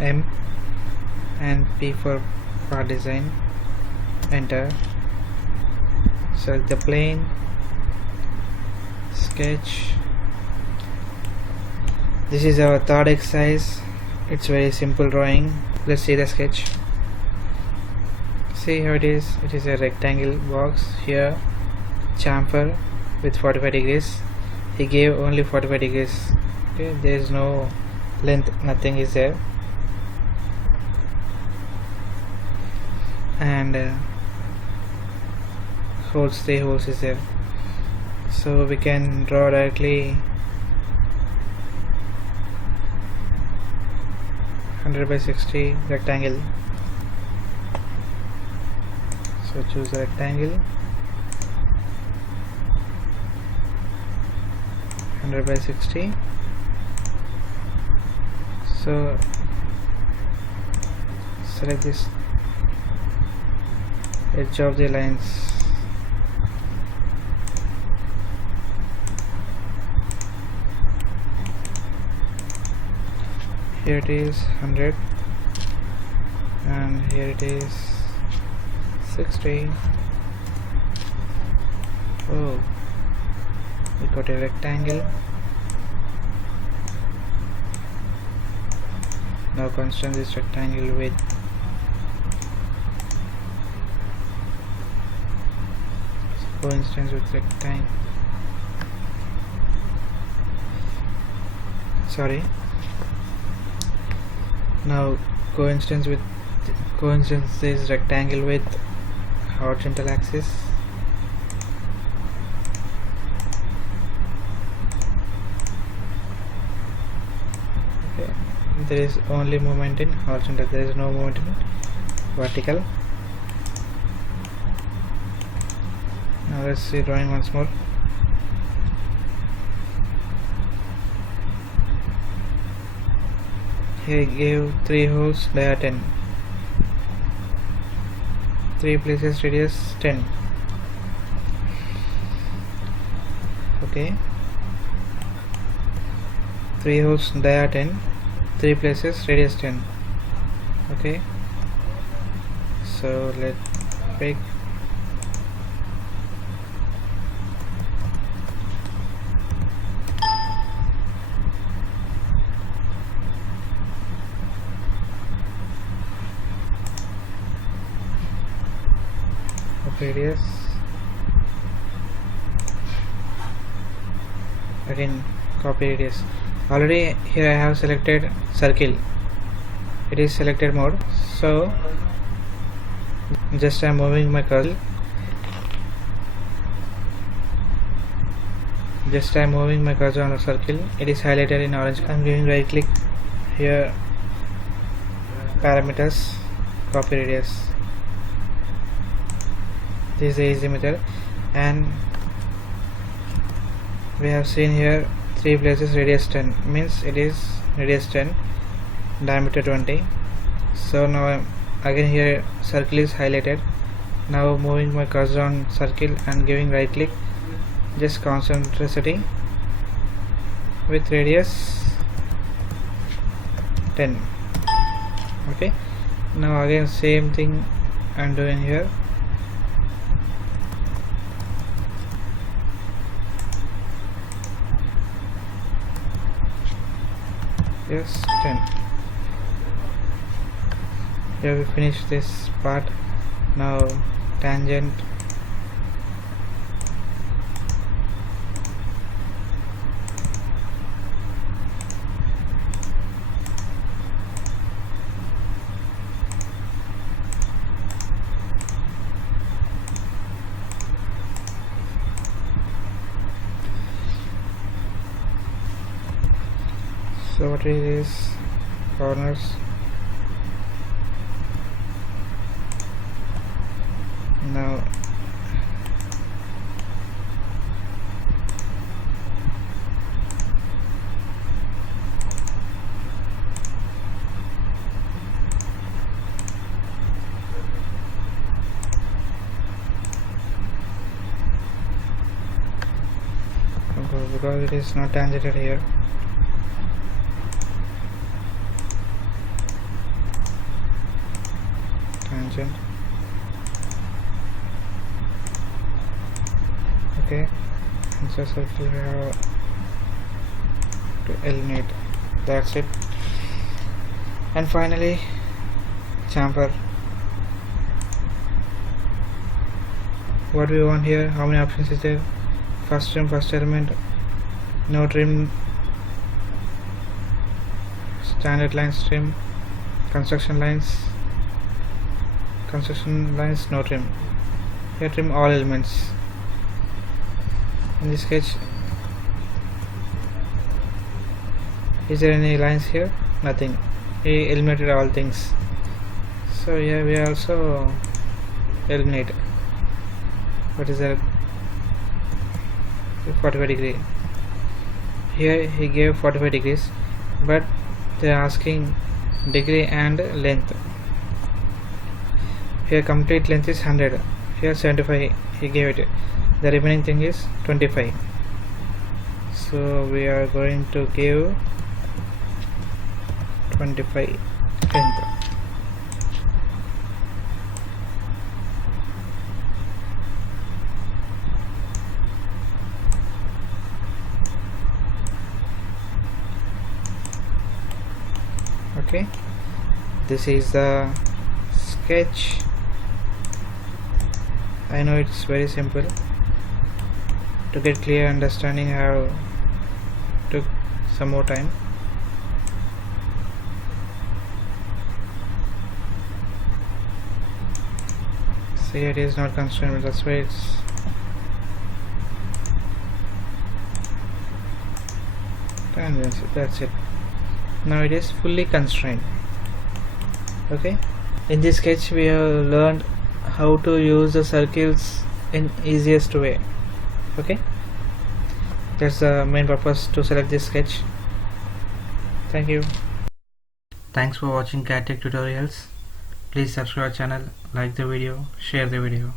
M and P for part design. Enter. Select the plane, sketch. This is our third exercise. It's very simple drawing. Let's see the sketch. See how it is. It is a rectangle box. Here chamfer with 45 degrees. He gave only 45 degrees. Okay, there is no length, nothing is there. And holes, 3 holes is there. So we can draw directly 100 by 60 rectangle. So choose a rectangle, 100 by 60. So select this edge of the lines. Here it is 100 and here it is 60. Oh, we got a rectangle. Now constrain this rectangle with coincidence with rectangle. Sorry. Now coincidence this rectangle with horizontal axis. Okay. There is only movement in horizontal. There is no movement in vertical. Now let's see drawing once more. He gave 3 holes, dia 10. 3 places, radius 10. Okay. 3 holes, dia 10. 3 places, radius 10. Okay. So let's pick radius. Again copy radius. Already here I have selected circle. It is selected mode. So just I am moving my cursor. Just I am moving my cursor on the circle. It is highlighted in orange. I am giving right click here. Parameters. Copy radius. This is the easy method, and we have seen here 3 places, radius 10, means it is radius 10, diameter 20. So now again here circle is highlighted. Now moving my cursor on circle and giving right click, just concentricity with radius 10. Okay, now again same thing I am doing here. Yes, 10. Here we finish this part. Now tangent. So what is this? Corners. Now because it is not tangented here. tangent. Okay, inside circle we have to eliminate. That's it. And finally, chamfer. What we want here? How many options is there? First trim, first element, no trim, standard lines trim, construction lines, no trim. Here trim all elements. In this sketch, is there any lines here? Nothing. He eliminated all things. So here we also eliminate. What is that? 45 degree. Here he gave 45 degrees, but they are asking degree and length. Here complete length is 100. Here 75 he gave it. The remaining thing is 25. So we are going to give 25 length. Okay, this is the sketch. I know it's very simple. To get clear understanding, I have took some more time. See, it is not constrained, but that's why it's tangents. That's it. Now it is fully constrained. Okay, in this sketch we have learned how to use the circles in easiest way. Okay, that's the main purpose to select this sketch. Thank you. Thanks for watching CAD Tech tutorials. Please subscribe our channel, like the video, share the video.